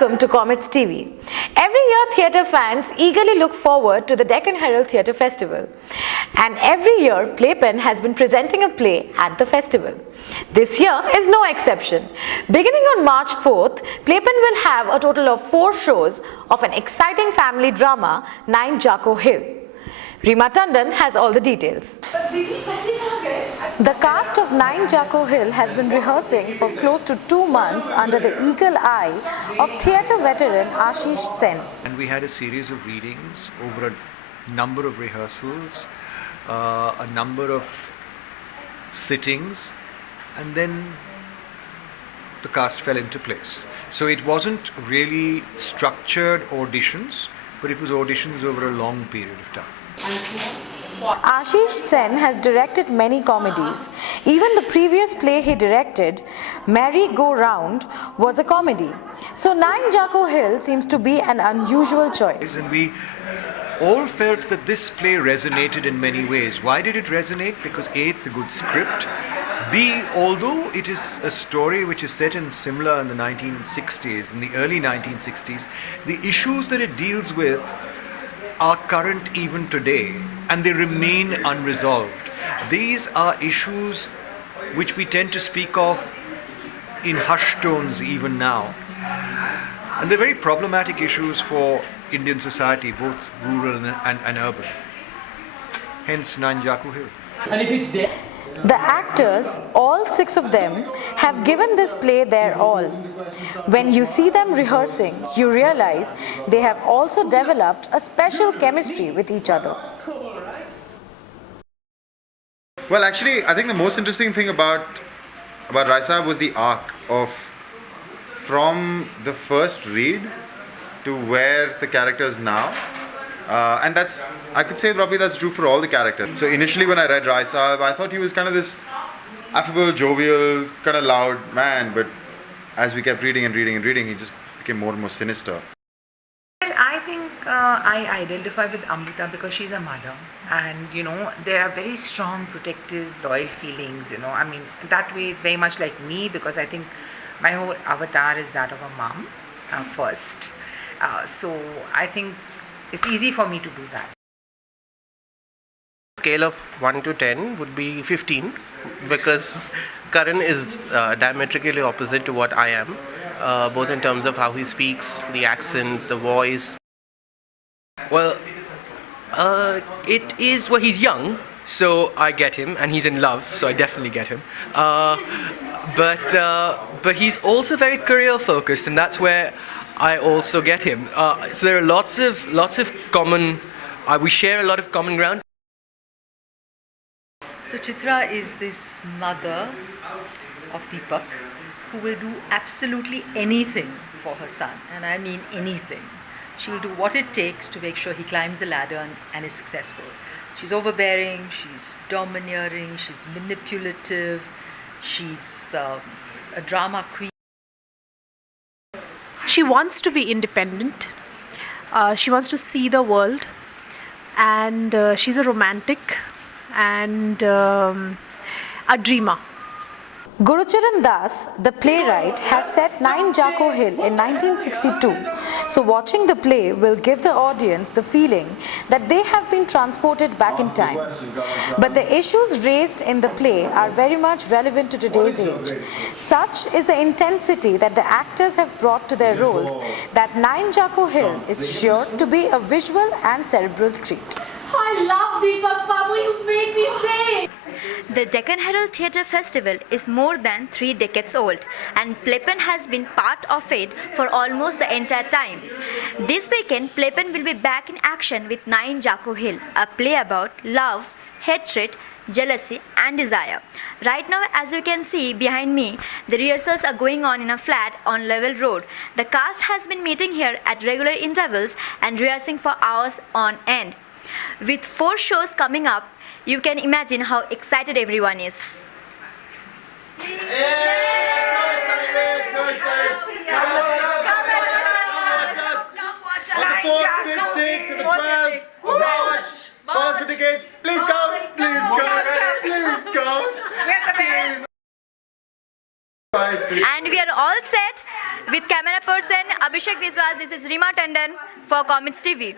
Welcome to Comets TV. Every year, theatre fans eagerly look forward to the Deccan Herald Theatre Festival. And every year, Playpen has been presenting a play at the festival. This year is no exception. Beginning on March 4th, Playpen will have a total of 4 shows of an exciting family drama, 9 Jaco Hill. Rima Tandon has all the details. The cast of 9 Jaco Hill has been rehearsing for close to 2 months under the eagle eye of theatre veteran Ashish Sen. And we had a series of readings over a number of rehearsals, a number of sittings, and then the cast fell into place. So it wasn't really structured auditions, but it was auditions over a long period of time. Ashish Sen has directed many comedies. Even the previous play he directed, Merry Go Round, was a comedy. So 9 Jaco Hill seems to be an unusual choice. And we all felt that this play resonated in many ways. Why did it resonate? Because A, it's a good script. B, although it is a story which is set in Simla in the 1960s, in the early 1960s, the issues that it deals with are current even today, and they remain unresolved. These are issues which we tend to speak of in hushed tones even now. And they're very problematic issues for Indian society, both rural and urban. Hence 9 Jaco Hill. And if it's there, The actors, all 6 of them, have given this play their all. When you see them rehearsing, you realize they have also developed a special chemistry with each other. Well, actually, I think the most interesting thing about Rai Sahab was the arc of from the first read to where the character is now. And that's, I could say probably that's true for all the characters. So initially when I read Rai Sahab, I thought he was kind of this affable, jovial, kind of loud man. But as we kept reading, he just became more and more sinister. Well, I think I identify with Amrita because she's a mother, and there are very strong, protective, loyal feelings. I mean, that way it's very much like me, because I think my whole avatar is that of a mom first. So I think it's easy for me to do that. Scale of 1 to 10 would be 15, because Karan is diametrically opposite to what I am, both in terms of how he speaks, the accent, the voice. well, he's young, so I get him, and he's in love, so I definitely get him. But he's also very career focused, and that's where I also get him. So there are lots of common. We share a lot of common ground. So Chitra is this mother of Deepak who will do absolutely anything for her son, and I mean anything. She'll do what it takes to make sure he climbs the ladder and is successful. She's overbearing, she's domineering, she's manipulative, she's a drama queen. She wants to be independent. She wants to see the world, and she's a romantic and a dreamer. Gurucharan Das, the playwright, has set 9 Jaco Hill in 1962. So watching the play will give the audience the feeling that they have been transported back in time. But the issues raised in the play are very much relevant to today's age. Such is the intensity that the actors have brought to their roles that 9 Jaco Hill is sure to be a visual and cerebral treat. I love Deepak Babu, you made me say. The Deccan Herald Theatre Festival is more than 3 decades old, and Playpen has been part of it for almost the entire time. This weekend, Playpen will be back in action with 9 Jaco Hill, a play about love, hatred, jealousy and desire. Right now, as you can see behind me, the rehearsals are going on in a flat on Level Road. The cast has been meeting here at regular intervals and rehearsing for hours on end. With 4 shows coming up, you can imagine how excited everyone is. So excited! Come watch us! On the 4th, 5th, 6th, and the 12th of March. Call us for tickets. Please come! Please come! Please come! We're the best. And we are all set With camera person Abhishek Biswas, this is Rima Tandon for Comets TV.